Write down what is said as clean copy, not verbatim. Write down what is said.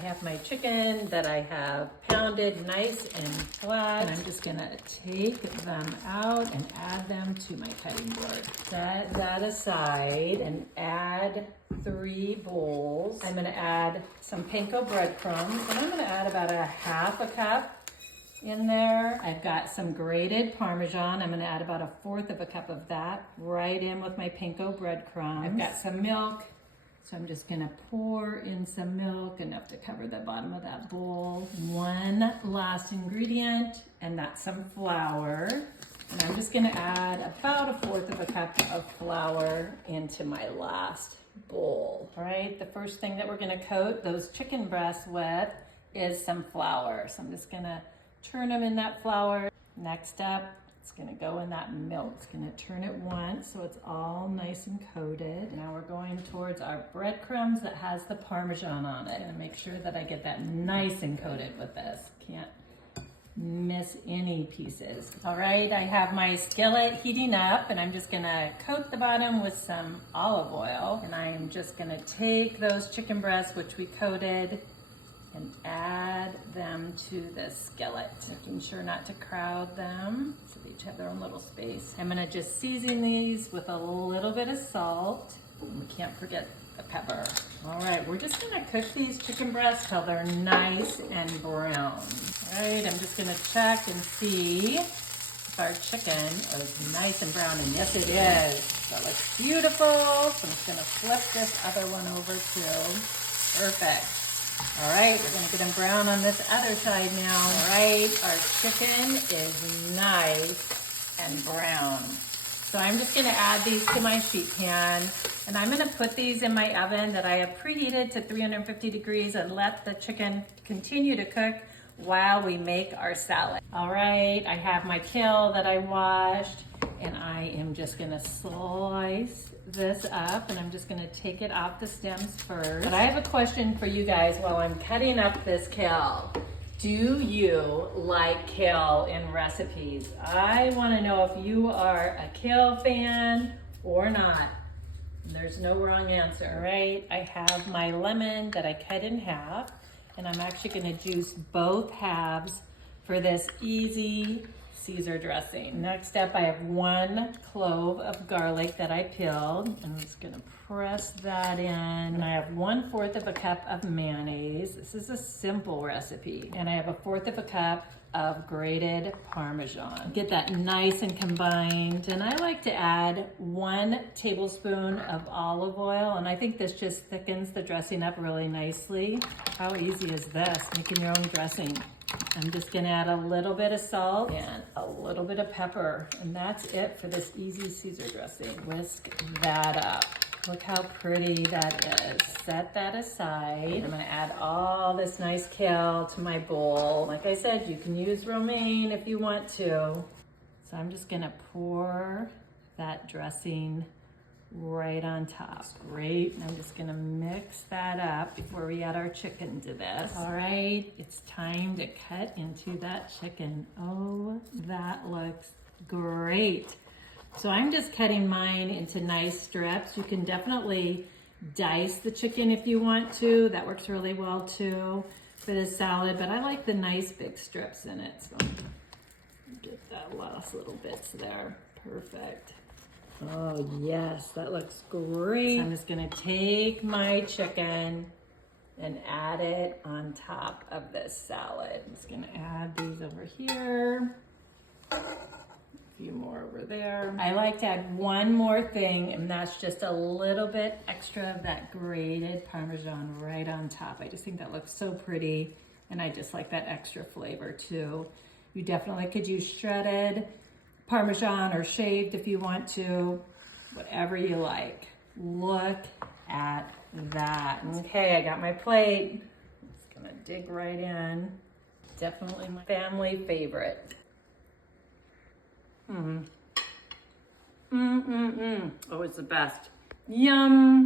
I have my chicken that I have pounded nice and flat. And I'm just gonna take them out and add them to my cutting board. Set that aside and add 3 bowls. I'm gonna add some panko breadcrumbs, and I'm gonna add about a ½ a cup in there. I've got some grated Parmesan. I'm gonna add about a 1/4 of a cup of that right in with my panko breadcrumbs. I've got some milk. So I'm just gonna pour in some milk, enough to cover the bottom of that bowl. One last ingredient, and that's some flour. And I'm just gonna add about a 1/4 of a cup of flour into my last bowl. All right, the first thing that we're gonna coat those chicken breasts with is some flour. So I'm just gonna turn them in that flour. Next up, it's gonna go in that milk. It's gonna turn it once so it's all nice and coated. Now we're going towards our breadcrumbs that has the Parmesan on it. And make sure that I get that nice and coated with this. Can't miss any pieces. All right, I have my skillet heating up, and I'm just gonna coat the bottom with some olive oil. And I am just gonna take those chicken breasts, which we coated, and add them to the skillet, making sure not to crowd them so they each have their own little space. I'm gonna just season these with a little bit of salt. And we can't forget the pepper. All right, we're just gonna cook these chicken breasts till they're nice and brown. All right, I'm just gonna check and see if our chicken is nice and brown, and yes it is. That looks beautiful. So I'm just gonna flip this other one over too. Perfect. All right, we're gonna get them brown on this other side now. All right, our chicken is nice and brown. So I'm just gonna add these to my sheet pan, and I'm gonna put these in my oven that I have preheated to 350 degrees and let the chicken continue to cook while we make our salad. All right, I have my kale that I washed, and I am just gonna slice this up, and I'm just gonna take it off the stems first. But I have a question for you guys while I'm cutting up this kale. Do you like kale in recipes? I wanna know if you are a kale fan or not. There's no wrong answer. All right, I have my lemon that I cut in half, and I'm actually gonna juice both halves for this easy Caesar dressing. Next up, I have 1 clove of garlic that I peeled. I'm just gonna press that in. And I have 1/4 of a cup of mayonnaise. This is a simple recipe. And I have a 1/4 of a cup of grated Parmesan. Get that nice and combined. And I like to add 1 tablespoon of olive oil. And I think this just thickens the dressing up really nicely. How easy is this, making your own dressing? I'm just gonna add a little bit of salt and a little bit of pepper, and that's it for this easy Caesar dressing. Whisk that up. Look how pretty that is. Set that aside. I'm gonna add all this nice kale to my bowl. Like I said, you can use romaine if you want to. So I'm just gonna pour that dressing right on top. Great. I'm just gonna mix that up before we add our chicken to this. All right, it's time to cut into that chicken. Oh, that looks great. So I'm just cutting mine into nice strips. You can definitely dice the chicken if you want to. That works really well too for this salad, but I like the nice big strips in it. So get that last little bits there. Perfect. Oh yes, that looks great. So I'm just gonna take my chicken and add it on top of this salad. I'm just gonna add these over here. A few more over there. I like to add one more thing, and that's just a little bit extra of that grated Parmesan right on top. I just think that looks so pretty, and I just like that extra flavor too. You definitely could use shredded Parmesan or shaved if you want to, whatever you like. Look at that. Okay, I got my plate. Just gonna dig right in. Definitely my family favorite. Oh, it's the best. Yum.